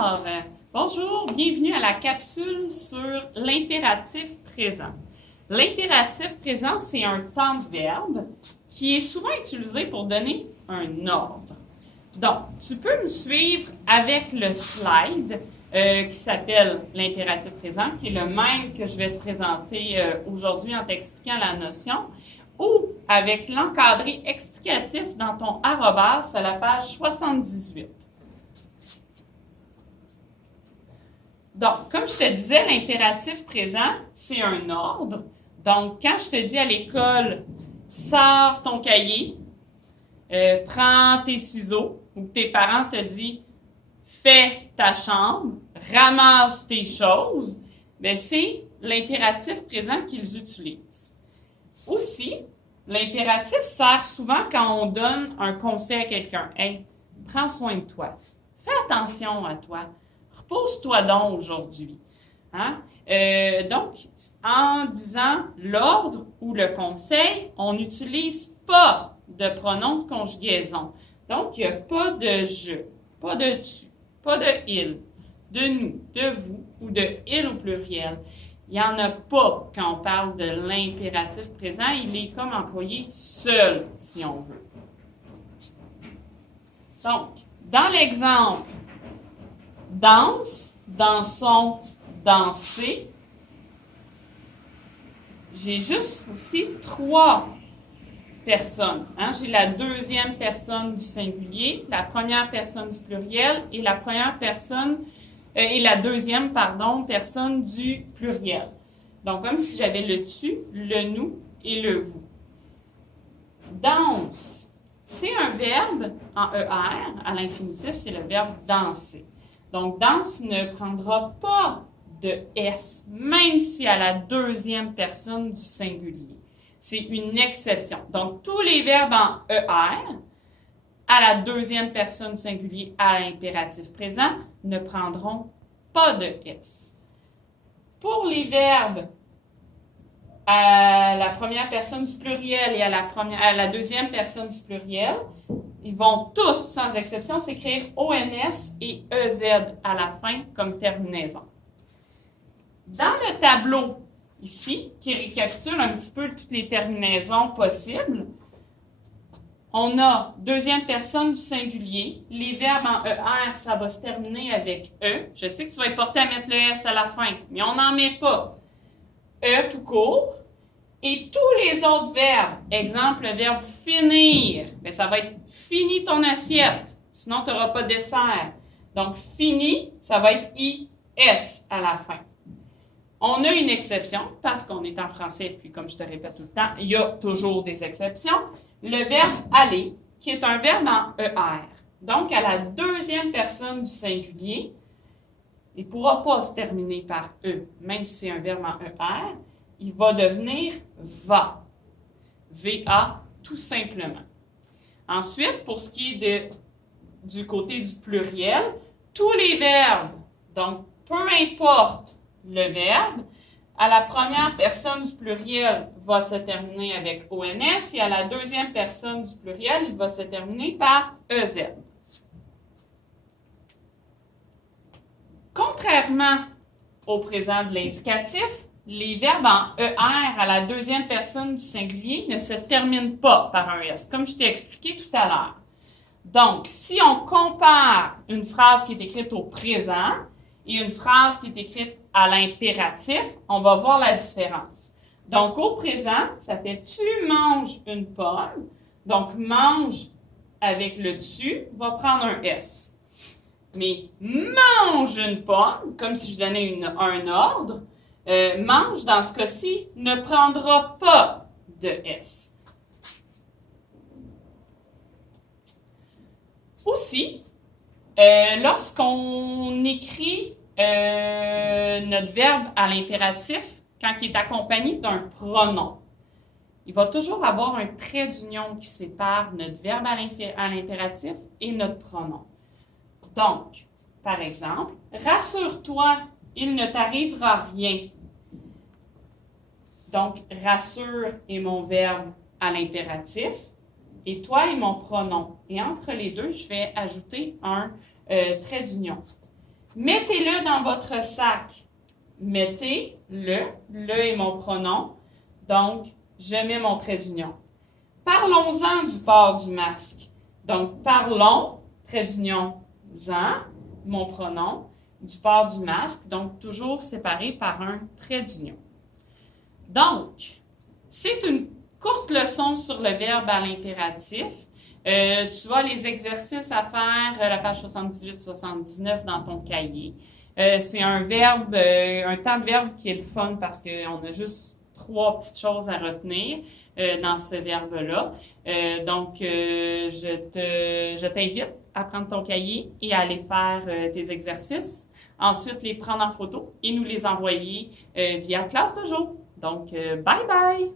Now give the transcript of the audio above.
Alors, bonjour, bienvenue à la capsule sur l'impératif présent. L'impératif présent, c'est un temps de verbe qui est souvent utilisé pour donner un ordre. Donc, tu peux me suivre avec le slide qui s'appelle l'impératif présent, qui est le même que je vais te présenter aujourd'hui en t'expliquant la notion, ou avec l'encadré explicatif dans ton arrobas à la page 78. Donc, comme je te disais, l'impératif présent, c'est un ordre. Donc, quand je te dis à l'école, sors ton cahier, prends tes ciseaux, ou que tes parents te disent, fais ta chambre, ramasse tes choses, bien, c'est l'impératif présent qu'ils utilisent. Aussi, l'impératif sert souvent quand on donne un conseil à quelqu'un. Hey, prends soin de toi. Fais attention à toi. Repose-toi donc aujourd'hui. Hein? Donc, en disant l'ordre ou le conseil, on n'utilise pas de pronom de conjugaison. Donc, il n'y a pas de je, pas de tu, pas de il, de nous, de vous ou de il au pluriel. Il n'y en a pas quand on parle de l'impératif présent. Il est comme employé seul, si on veut. Donc, dans l'exemple, danse, dansons, danser, j'ai juste aussi trois personnes. Hein? J'ai la deuxième personne du singulier, la première personne du pluriel et la première personne et la deuxième, personne du pluriel. Donc, comme si j'avais le tu, le nous et le vous. Danse, c'est un verbe en ER, à l'infinitif, c'est le verbe danser. Donc, danse ne prendra pas de S, même si à la deuxième personne du singulier. C'est une exception. Donc, tous les verbes en ER, à la deuxième personne singulier à l'impératif présent, ne prendront pas de S. Pour les verbes à la première personne du pluriel et à la deuxième personne du pluriel, ils vont tous, sans exception, s'écrire ONS et EZ à la fin comme terminaison. Dans le tableau ici, qui récapitule un petit peu toutes les terminaisons possibles, on a deuxième personne du singulier. Les verbes en ER, ça va se terminer avec E. Je sais que tu vas être porté à mettre le S à la fin, mais on n'en met pas. E tout court. Et tous les autres verbes, exemple le verbe finir, bien, ça va être fini ton assiette, sinon tu n'auras pas de dessert. Donc fini, ça va être IS à la fin. On a une exception, parce qu'on est en français, puis comme je te répète tout le temps, il y a toujours des exceptions. Le verbe aller, qui est un verbe en ER. Donc, à la deuxième personne du singulier, il ne pourra pas se terminer par E, même si c'est un verbe en ER, il va devenir va. VA, tout simplement. Ensuite, pour ce qui est du côté du pluriel, tous les verbes, donc peu importe le verbe, à la première personne du pluriel va se terminer avec ONS et à la deuxième personne du pluriel, il va se terminer par EZ. Contrairement au présent de l'indicatif, les verbes en ER à la deuxième personne du singulier ne se terminent pas par un S, comme je t'ai expliqué tout à l'heure. Donc, si on compare une phrase qui est écrite au présent et une phrase qui est écrite à l'impératif, on va voir la différence. Donc, au présent, ça fait « tu manges une pomme ». Donc, « mange » avec le « tu » va prendre un S. Mais « mange une pomme », comme si je donnais un ordre, mange, dans ce cas-ci, ne prendra pas de S. Aussi, lorsqu'on écrit notre verbe à l'impératif, quand il est accompagné d'un pronom, il va toujours avoir un trait d'union qui sépare notre verbe à l'impératif et notre pronom. Donc, par exemple, rassure-toi, il ne t'arrivera rien. Donc, rassure est mon verbe à l'impératif et toi est mon pronom. Et entre les deux, je vais ajouter un trait d'union. Mettez-le dans votre sac. Mettez-le. Le est mon pronom. Donc, je mets mon trait d'union. Parlons-en du port du masque. Donc, parlons, trait d'union-en, mon pronom, du port du masque. Donc, toujours séparé par un trait d'union. Donc, c'est une courte leçon sur le verbe à l'impératif. Tu as les exercices à faire, la page 78-79 dans ton cahier. C'est un verbe, un temps de verbe qui est le fun parce qu'on a juste 3 petites choses à retenir dans ce verbe-là. Donc, je t'invite à prendre ton cahier et à aller faire tes exercices. Ensuite, les prendre en photo et nous les envoyer via Classe Dojo. Donc, bye bye!